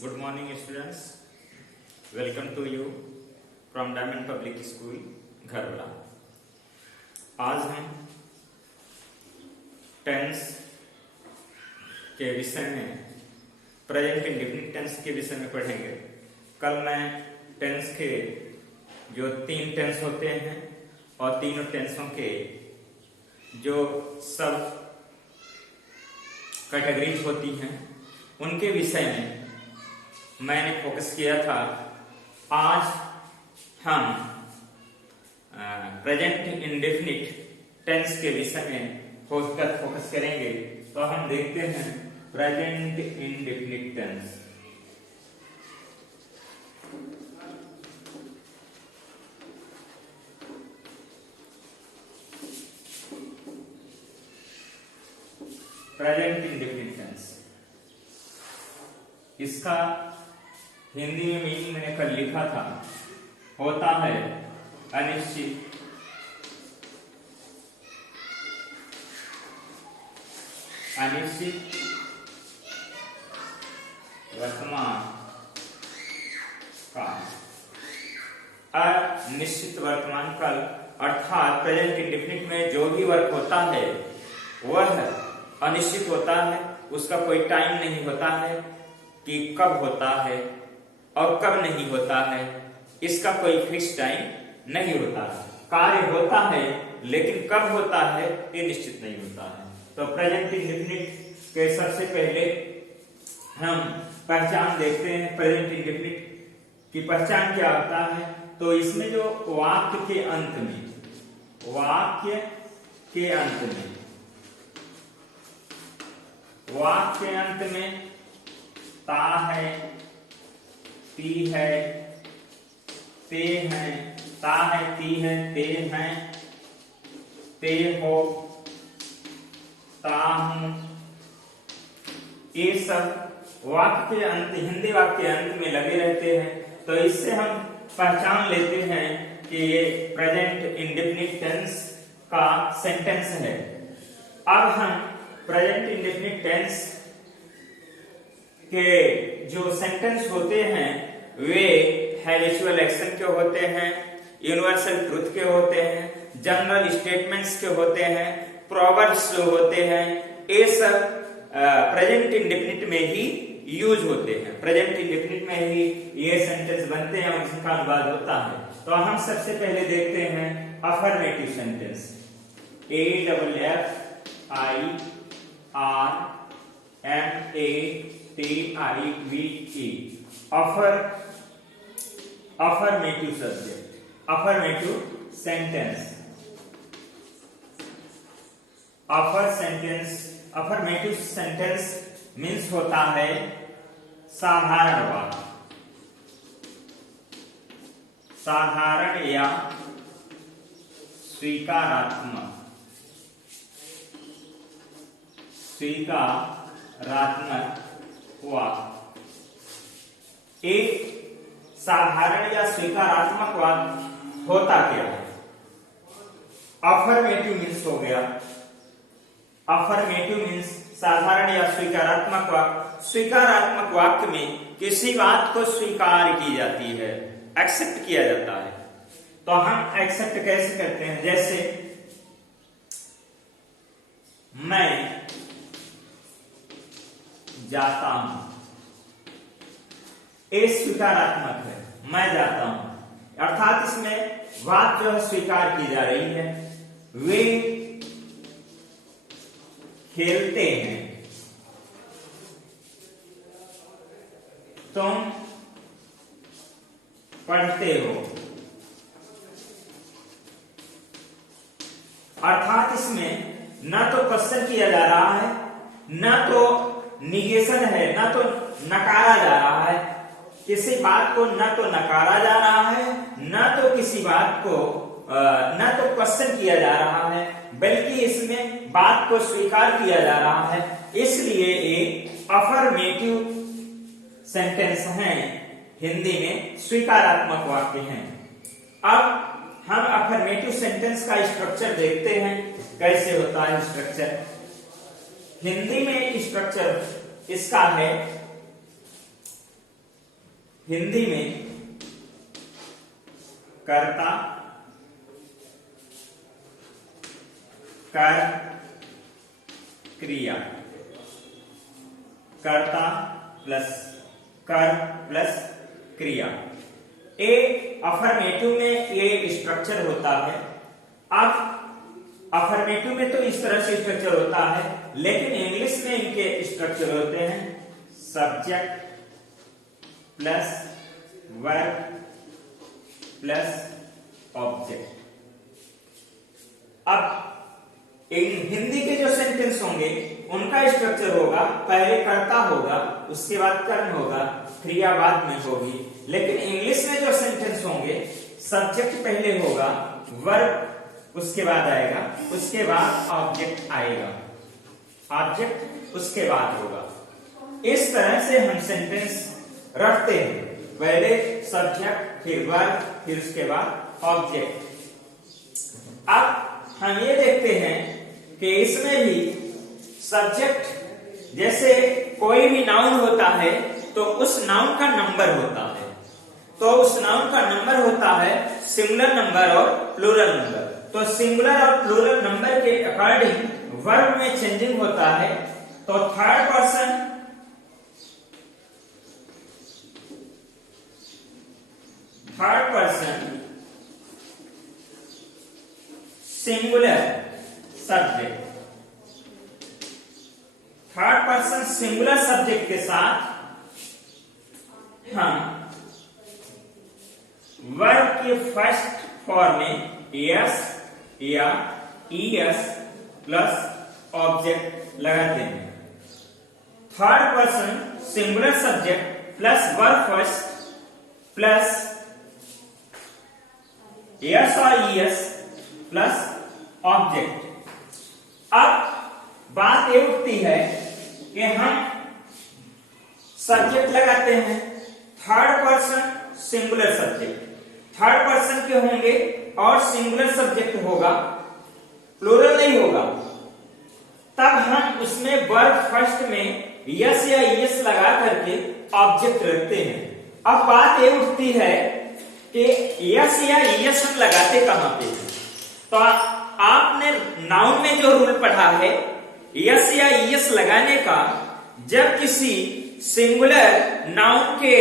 Good morning, students. Welcome to you from Diamond Public School, घरवाला। आज हम tense के विषय में प्रेजेंट इंडेफिनिट टेंस के विषय में पढ़ेंगे। कल मैं टेंस के जो 3 टेंस होते हैं और तीनों टेंसों के जो सब कैटेगरीज होती हैं उनके विषय में मैंने फोकस किया था। आज हम प्रेजेंट इंडेफिनिट टेंस के विषय में फोकस करेंगे। तो हम देखते हैं present indefinite tense. Present indefinite tense, इसका हिंदी में मीनिंग मैंने कल लिखा था, होता है अनिश्चित वर्तमान काल। अनिश्चित वर्तमान काल अर्थात प्रेजेंट इंडेफिनिट में जो भी वर्क होता है वह अनिश्चित होता है। उसका कोई टाइम नहीं होता है कि कब होता है और कब नहीं होता है। इसका कोई फिक्स टाइम नहीं होता। कार्य होता है लेकिन कब होता है ये निश्चित नहीं होता है। तो प्रेजेंट इंडेफिनिट के सबसे पहले हम पहचान देखते हैं। प्रेजेंट इंडेफिनिट की पहचान क्या होता है? तो इसमें जो वाक्य के अंत में ता है, ती है, ते हैं, ता है, ती है, ते हैं, ते हो, ता हूं, ये सब वाक्य के अंत, हिंदी वाक्य के अंत में लगे रहते हैं। तो इससे हम पहचान लेते हैं कि ये प्रेजेंट इंडेफिनिट टेंस का सेंटेंस है। अब हम प्रेजेंट इंडेफिनिट टेंस के जो सेंटेंस होते हैं वे हैबिचुअल एक्शन के होते हैं, यूनिवर्सल ट्रुथ के होते हैं, जनरल स्टेटमेंट्स के होते हैं, प्रोवर्ब्स जो होते हैं, ये सब प्रेजेंट इंडेफिनिट में ही यूज होते हैं। प्रेजेंट इंडेफिनिट में ही ये सेंटेंस बनते हैं और इसका अनुवाद होता है। तो हम सबसे पहले देखते हैं affirmative sentence. AFFIRMATIVE, affirmative subject, affirmative sentence. Affirmative sentence means होता है साधारण वाक्य, साधारण या स्वीकारात्मक वाक्य। एक साधारण या स्वीकारात्मक वाक्य होता क्या है? अफर्मेटिव मीन्स हो गया, अफर्मेटिव मीन्स साधारण या स्वीकारात्मक वाक्य। स्वीकारात्मक वाक्य में किसी बात को स्वीकार की जाती है, एक्सेप्ट किया जाता है। तो हम एक्सेप्ट कैसे करते हैं? जैसे मैं जाता हूं, ये स्वीकारात्मक है, मैं जाता हूं, अर्थात इसमें बात जो है स्वीकार की जा रही है। वे खेलते हैं, तुम पढ़ते हो, अर्थात इसमें न तो क्वेश्चन किया जा रहा है, न तो निगेशन है, न तो नकारा जा रहा है। किसी बात को न तो नकारा जा रहा है, न तो किसी बात को न तो क्वेश्चन किया जा रहा है, बल्कि इसमें बात को स्वीकार किया जा रहा है। इसलिए ये अफर्मेटिव सेंटेंस हैं, हिंदी में स्वीकारात्मक वाक्य हैं। अब हम अफर्मेटिव सेंटेंस का स्ट्रक्चर देखते हैं, कैसे होता है स्ट्रक्चर। हिंदी में स्ट्रक्चर इसका है हिंदी में कर्ता, कर, क्रिया, कर्ता प्लस कर प्लस क्रिया। ए अफर्मेटिव में ये स्ट्रक्चर होता है। अब अफर्मेटिव में तो इस तरह से स्ट्रक्चर होता है, लेकिन इंग्लिश में इनके स्ट्रक्चर होते हैं subject plus verb plus object. अब हिंदी के जो सेंटेंस होंगे उनका स्ट्रक्चर होगा, पहले कर्ता होगा, उसके बाद कर्म होगा, क्रिया बाद में होगी। लेकिन इंग्लिश में जो सेंटेंस होंगे सब्जेक्ट पहले होगा, वर्ब उसके बाद आएगा, उसके बाद ऑब्जेक्ट आएगा, ऑब्जेक्ट उसके बाद होगा। इस तरह से हम सेंटेंस रखते हैं, पहले सब्जेक्ट फिर वर्ब फिर उसके बाद ऑब्जेक्ट। अब हम ये देखते हैं कि इसमें भी सब्जेक्ट, जैसे कोई भी नाउन होता है तो उस नाउन का नंबर होता है, तो उस नाउन का नंबर होता है सिंगुलर नंबर और प्लूरल नंबर। तो सिंगुलर और प्लूरल नंबर के अकॉर्डिंग वर्ब में चेंजिंग होता है। तो third person singular subject, third person singular subject के साथ हम वर्ब के फर्स्ट फॉर्म में एस या ईएस प्लस ऑब्जेक्ट लगाते हैं। Third person singular subject plus verb first plus S और ईएस प्लस ऑब्जेक्ट। अब बात ये उठती है कि हम सब्जेक्ट लगाते हैं, third person singular subject, third person के होंगे और सिंगुलर सब्जेक्ट होगा, प्लूरल नहीं होगा। तब हम उसमें वर्ब फर्स्ट में यस या ईएस लगा करके ऑब्जेक्ट रखते हैं। अब बात ये उठती है कि यस या ईएस हम लगाते कहां पे? तो आपने नाउन में जो रूल पढ़ा है यस या ईएस लगाने का, जब किसी सिंगुलर नाउन के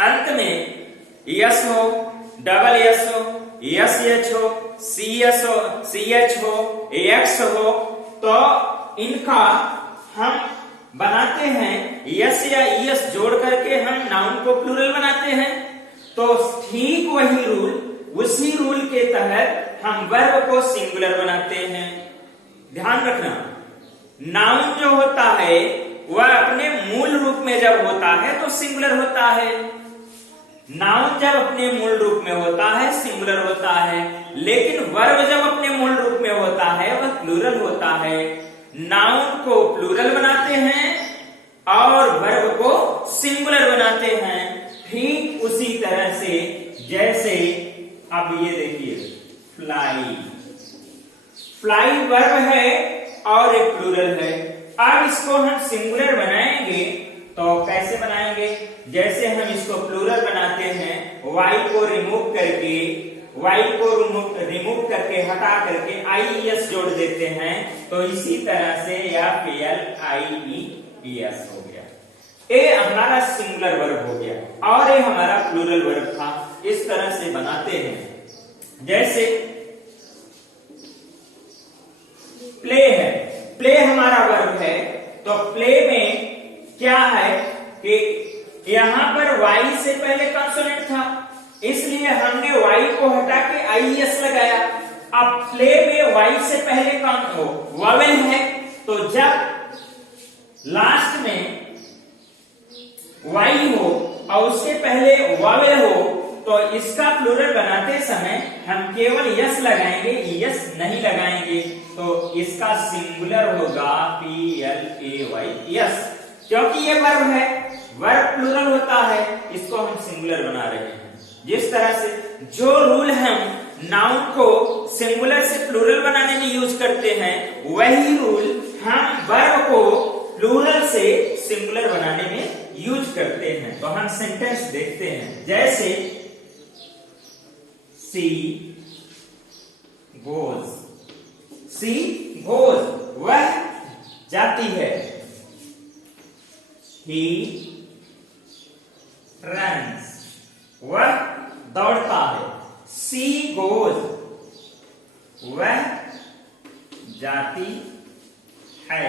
अंत में यस हो, डबल यस हो, यस एच हो, सी एस हो, सी एच हो, एक्स हो, तो इनका हम बनाते हैं यस या ईएस जोड़ करके हम नाउन को प्लूरल बनाते हैं। तो ठीक वही रूल, उसी रूल के तहत हम वर्ब को सिंगुलर बनाते हैं। ध्यान रखना, नाउन जो होता है वह अपने मूल रूप में जब होता है तो सिंगुलर होता है, नाउन जब अपने मूल रूप में होता है सिंगुलर होता है, लेकिन वर्ब जब अपने मूल रूप में होता है वह प्लूरल होता है। नाउन को प्लूरल बनाते हैं और वर्ब को सिंगुलर बनाते हैं। ठीक उसी तरह से जैसे अब ये देखिए फ्लाई, फ्लाई वर्ब है और एक प्लूरल है। अब इसको हम सिंगुलर बनाएंगे तो कैसे बनाएंगे? जैसे हम इसको प्लूरल बनाते हैं, वाई को रिमूव करके, वाई को रिमूव करके हटा करके आईएस जोड़ देते हैं, तो इसी तरह से FLIES हो गया। ए हमारा सिंगुलर वर्ब हो गया और ये हमारा प्लूरल वर्ब था। इस तरह से बनाते हैं। जैसे प्ले है, प्ले हमारा वर्ब है, तो प्ले में क्या है कि यहां पर वाई से पहले कॉन्सोनेंट था, इसलिए हमने वाई को हटा के आईएस लगाया। अब प्ले में वाई से पहले वावेल है, तो जब लास्ट में वाई हो और उसके पहले वावेल हो तो इसका प्लूरल बनाते समय हम केवल यस लगाएंगे, ईएस नहीं लगाएंगे, तो इसका सिंगुलर होगा PLAY, क्योंकि ये वर्ब है, वर्ब प्लूरल होता है, इसको हम सिंगुलर बना रहे हैं। जिस तरह से जो रूल हम नाउन को सिंगुलर से प्लूरल बनाने में यूज करते हैं, वही रूल हम वर्ब को प्लूरल से सिंगुलर बनाने में यूज करते हैं। तो हम सेंटेंस देखते हैं। जैसे सी गोज, सी गोज वह जाती है। ही रन्स वह दौड़ता है। सी गोज वह जाती है।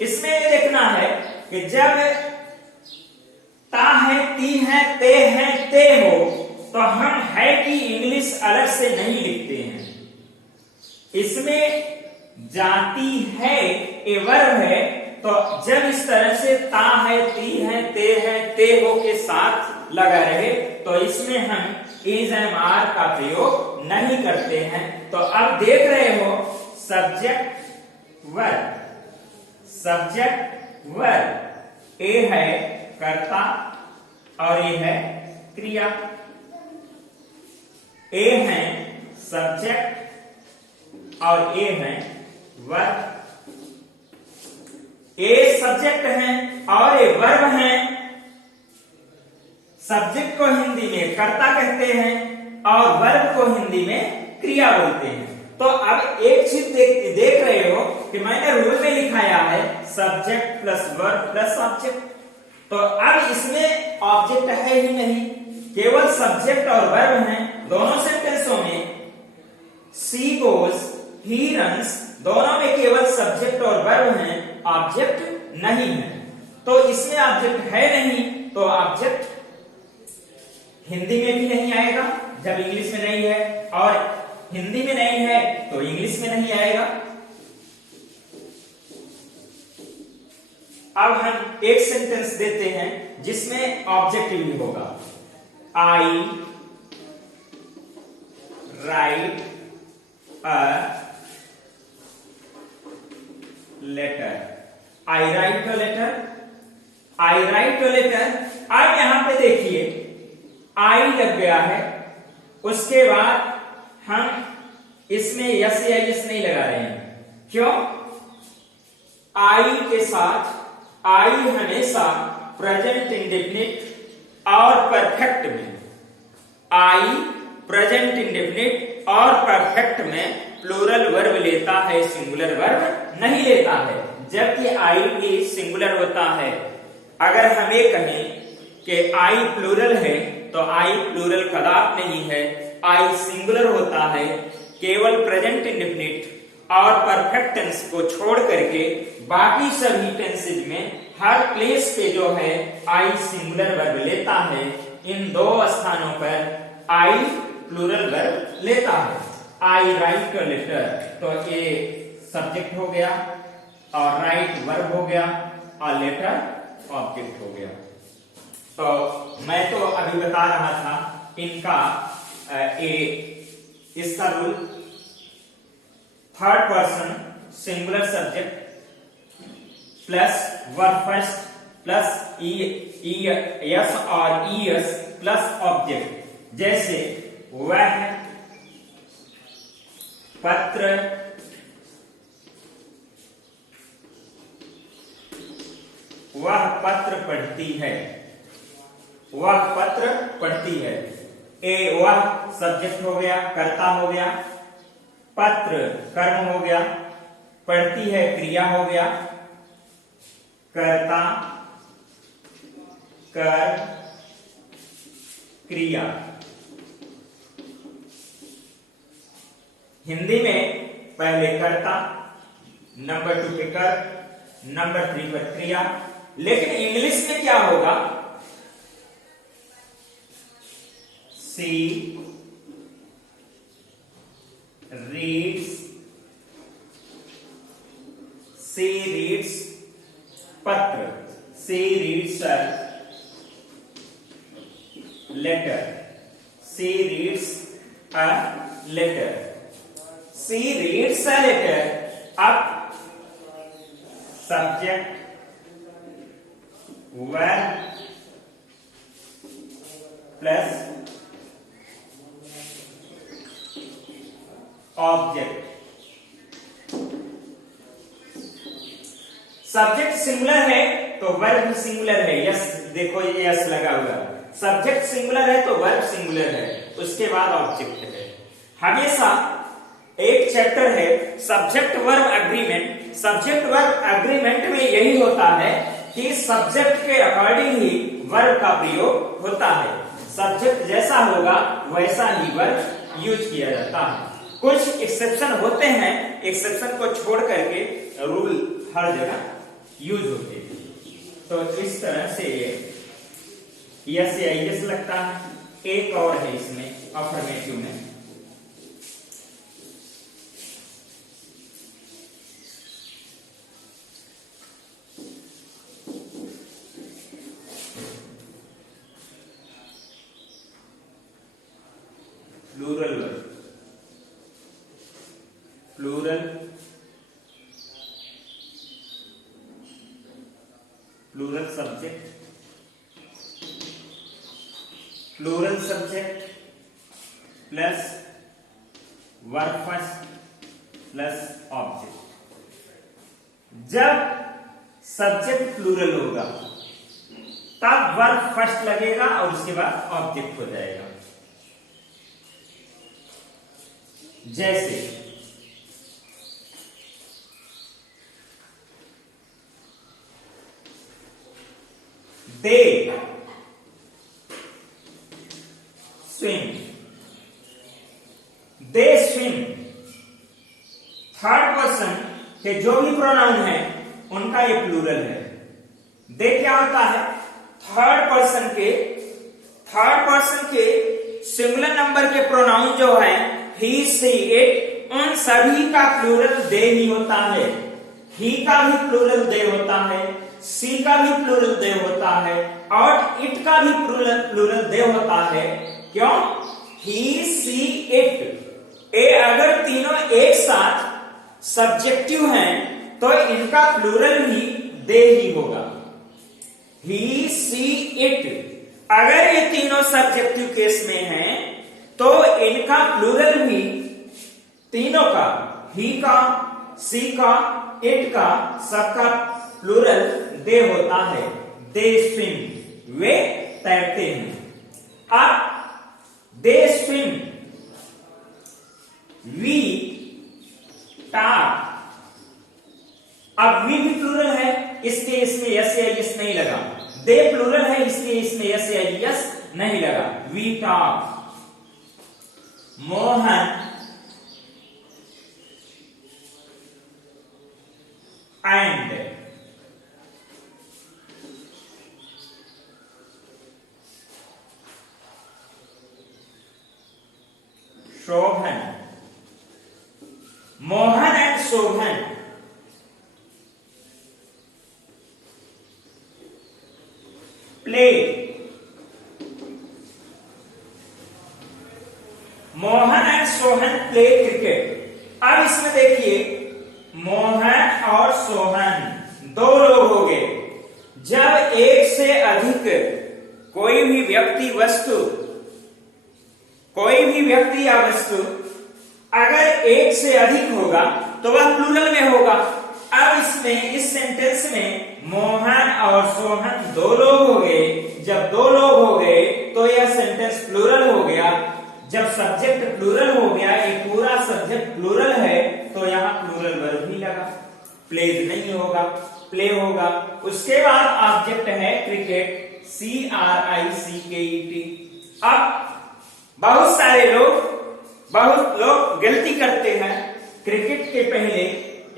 इसमें ये देखना है कि जब ता है, ती है, ते है, ते हो, तो हम है की इंग्लिश अलग से नहीं लिखते हैं। इसमें जाती है ए वर्ब है, तो जब इस तरह से ता है, ती है, ते हो के साथ लगा रहे, तो इसमें हम इज एम आर का प्रयोग नहीं करते हैं। तो अब देख रहे हो सब्जेक्ट वर्ब, सब्जेक्ट वर्ब, ए है कर्ता और ए है क्रिया। ए है सब्जेक्ट और ए है वर्ब। ए सब्जेक्ट है और ए वर्ब है। सब्जेक्ट को हिंदी में कर्ता कहते हैं और वर्ब को हिंदी में क्रिया बोलते हैं। तो अब एक चीज देख रहे हो कि मैंने रूल में लिखाया है subject plus verb plus object. तो अब इसमें ऑब्जेक्ट है ही नहीं, केवल सब्जेक्ट और वर्ब हैं। दोनों सेंटेंसों में सी गोज, ही रन्स, दोनों में केवल सब्जेक्ट और वर्ब हैं, ऑब्जेक्ट नहीं है। तो इसमें ऑब्जेक्ट है नहीं, तो ऑब्जेक्ट हिंदी में भी नहीं आएगा जब इंग्लिश में नहीं है, और हिंदी में नहीं है तो इंग्लिश में नहीं आएगा। अब हम एक सेंटेंस देते हैं जिसमें ऑब्जेक्टिव भी होगा। I write a letter, I write a letter, I write a letter. अब यहां पे देखिए आई लग गया है, उसके बाद हम इसमें यस या यस नहीं लगा रहे हैं। क्यों? आई के साथ आई हमेशा प्रेजेंट इंडेफिनिट और परफेक्ट में, आई प्रेजेंट इंडेफिनिट और परफेक्ट में प्लूरल वर्ब लेता है, सिंगुलर वर्ब नहीं लेता है। जबकि आई भी सिंगुलर होता है। अगर हम ये कहें कि आई प्लूरल है तो आई प्लूरल कदाप नहीं है, आई सिंगुलर होता है। केवल प्रेजेंट इंडेफिनिट और परफेक्ट टेंस को छोड़ करके बाकी सभी टेंसेज में हर प्लेस पे जो है आई सिंगुलर वर्ब लेता है। इन दो स्थानों पर आई प्लूरल वर्ब लेता है। आई राइट अ लेटर, तो ये सब्जेक्ट हो गया और राइट वर्ब हो गया और लेटर ऑब्जेक्ट हो गया। तो मैं तो अभी बता रहा था इनका इसका rule, third person singular subject plus verb first plus yes और ईएस प्लस ऑब्जेक्ट। जैसे वह पत्र वह पत्र पढ़ती है, वह पत्र पढ़ती है। ए वह सब्जेक्ट हो गया, कर्ता हो गया, पत्र कर्म हो गया, पढ़ती है क्रिया हो गया, कर्ता कर क्रिया। हिंदी में पहले कर्ता, नंबर 2 पे कर, नंबर 3 पर क्रिया। लेकिन इंग्लिश में क्या होगा? सी रीड्स, सी रीड्स पत्र, she reads a letter, she reads a letter, she reads a letter. अब subject verb plus object. Subject singular है तो वर्ब सिंगुलर है, यस देखो ये यस लगा हुआ। सब्जेक्ट सिंगुलर है तो वर्ब सिंगुलर है, उसके बाद ऑब्जेक्ट है। हमेशा एक चैप्टर है subject verb agreement. Subject verb agreement में यही होता है कि सब्जेक्ट के अकॉर्डिंग ही वर्ब का प्रयोग होता है। सब्जेक्ट जैसा होगा वैसा ही वर्ब यूज किया जाता है। कुछ एक्सेप्शन होते हैं, एक्सेप्शन को छोड़ करके रूल हर जगह यूज होते हैं। तो इस तरह से यस या यस लगता है। एक और है इसमें अफर्मेटिव में, plural verb, plural plural subject, plural subject plus verb first plus object. जब सब्जेक्ट प्लूरल होगा तब वर्ब फर्स्ट लगेगा और उसके बाद ऑब्जेक्ट हो जाएगा। जैसे दे स्विम, दे स्विम। थर्ड पर्सन के जो भी प्रोनाउन है उनका ये प्लूरल है। दे क्या होता है, थर्ड पर्सन के सिंगुलर नंबर के प्रोनाउन जो है ही सी इट, उन सभी का प्लूरल दे ही होता है। ही का भी प्लूरल दे होता है, सी का भी प्लूरल दे होता है और इट का भी प्लूरल दे होता है। क्यों? ही सी इट। ए अगर तीनों एक साथ सब्जेक्टिव हैं तो इनका प्लूरल भी दे ही होगा। ही सी इट, अगर ये तीनों सब्जेक्टिव केस में हैं तो इनका प्लूरल भी तीनों का, ही का, सी का, इट का, सबका प्लूरल दे होता है। दे स्विम, वे तैरते हैं। अब दे स्विम, वी टॉक। अब वी भी प्लूरल है, इसलिए इसमें यस या यस नहीं लगा। दे प्लूरल है इसलिए इसमें यस या यस नहीं लगा। We talk. Mohan and Shobhan, Mohan and Shobhan play, Mohan and Sohan play cricket. अब इसमें देखिए मोहन और सोहन दो लोग हो गए। जब एक से अधिक कोई भी व्यक्ति या वस्तु अगर एक से अधिक होगा तो वह प्लूरल में होगा। अब इसमें इस सेंटेंस में मोहन और सोहन दो लोग हो गए। जब दो लोग हो गए तो यह सेंटेंस प्लूरल हो गया। जब सब्जेक्ट प्लूरल हो गया, एक पूरा सब्जेक्ट प्लूरल है तो यहां प्लूरल वर्ब ही लगा, प्लेज नहीं होगा, प्ले होगा। उसके बाद ऑब्जेक्ट है क्रिकेट, CRICKET। अब बहुत लोग गलती करते हैं, क्रिकेट के पहले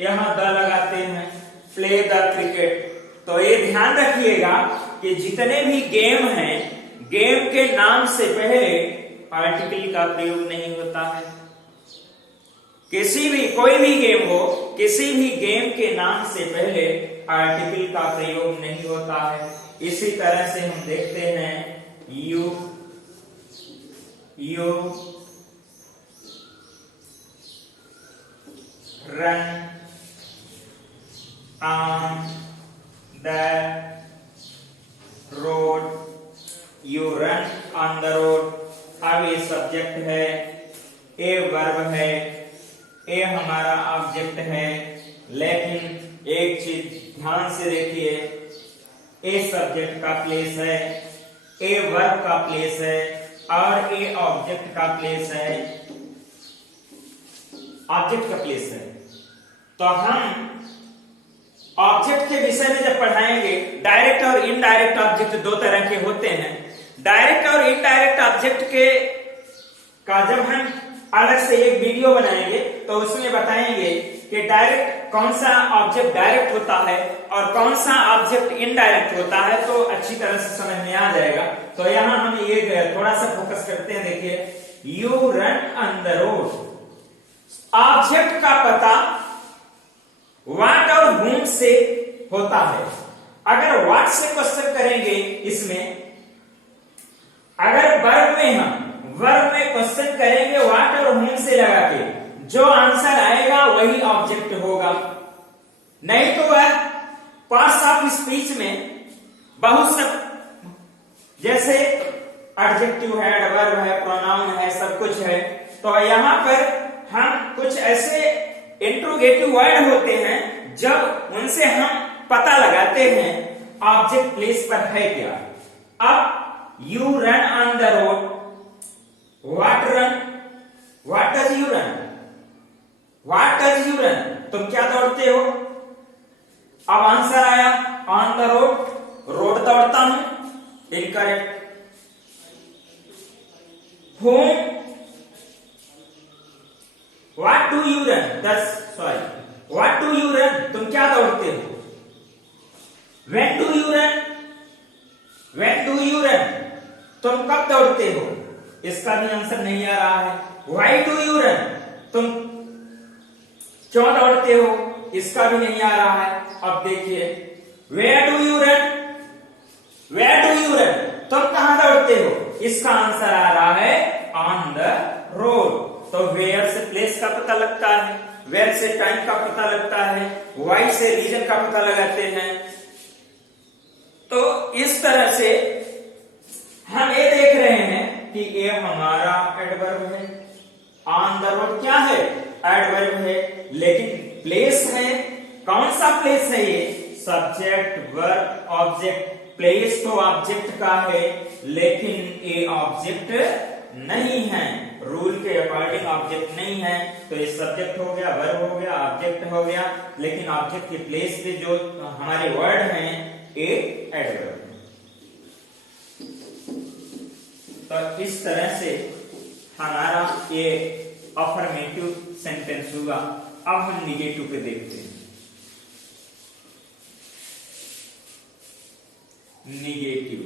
यहां द लगाते हैं, प्ले द क्रिकेट। तो ये ध्यान रखिएगा कि जितने भी गेम हैं, गेम के नाम से पहले आर्टिकल का प्रयोग नहीं होता है। कोई भी गेम हो, किसी भी गेम के नाम से पहले आर्टिकल का प्रयोग नहीं होता है। इसी तरह से हम देखते हैं you run on the road, you run on the road. अब ये सब्जेक्ट है, ए वर्ब है, ए हमारा ऑब्जेक्ट है। लेकिन एक चीज ध्यान से देखिए, ए सब्जेक्ट का प्लेस है, ए वर्ब का प्लेस है और ए ऑब्जेक्ट का प्लेस है, ऑब्जेक्ट का प्लेस है। तो हम ऑब्जेक्ट के विषय में जब पढ़ाएंगे, डायरेक्ट और इनडायरेक्ट ऑब्जेक्ट दो तरह के होते हैं। डायरेक्ट और इनडायरेक्ट ऑब्जेक्ट के का जब हम अलग से एक वीडियो बनाएंगे तो उसमें बताएंगे कि डायरेक्ट कौन सा ऑब्जेक्ट डायरेक्ट होता है और कौन सा ऑब्जेक्ट इनडायरेक्ट होता है, तो अच्छी तरह से समझ में आ जाएगा। तो यहां हम ये थोड़ा सा फोकस करते हैं। देखिए, you run on the road, object का पता व्हाट और whom से होता है। अगर व्हाट से क्वेश्चन करेंगे, इसमें अगर वर्ब में हम वर्ब में क्वेश्चन करेंगे व्हाट और whom से लगा के, जो आंसर आएगा वही ऑब्जेक्ट होगा। नहीं तो वह पार्ट्स ऑफ स्पीच में बहुत सब, जैसे एडजेक्टिव है, एडवर्ब है, प्रोनाउन है, सब कुछ है। तो यहां पर हम कुछ ऐसे इंट्रोगेटिव वर्ड होते हैं जब उनसे हम पता लगाते हैं ऑब्जेक्ट प्लेस पर है क्या। अब you run on the road, what run, what does you run, what does you run, तुम क्या दौड़ते हो। अब आंसर आया ऑन द रोड, रोड दौड़ता हूं, incorrect. whom, What do you run? What do you run? तुम क्या दौड़ते हो। When do you run? When do you run? तुम कब दौड़ते हो, इसका भी आंसर नहीं आ रहा है। Why do you run? तुम क्यों दौड़ते हो, इसका भी नहीं आ रहा है। अब देखिए, Where do you run? Where do you run? तुम कहां दौड़ते हो, इसका आंसर आ रहा है on the road। तो वेयर से प्लेस का पता लगता है, वेयर से टाइम का पता लगता है, वाई से रीजन का पता लगाते हैं। तो इस तरह से हम ये देख रहे हैं कि ये हमारा एडवर्ब है, ऑन द रोड क्या है, एडवर्ब है, लेकिन प्लेस है, कौन सा प्लेस है ये, सब्जेक्ट वर्ब ऑब्जेक्ट। प्लेस तो ऑब्जेक्ट का है लेकिन ये ऑब्जेक्ट नहीं है, रूल के अकॉर्डिंग ऑब्जेक्ट नहीं है। तो ये सब्जेक्ट हो गया, वर्ब हो गया, ऑब्जेक्ट हो गया, लेकिन ऑब्जेक्ट के प्लेस पे जो हमारे वर्ड हैं ये एडवर्ब है। तो इस तरह से हमारा ये अफर्मेटिव सेंटेंस हुआ। अब हम निगेटिव पे देखते हैं। निगेटिव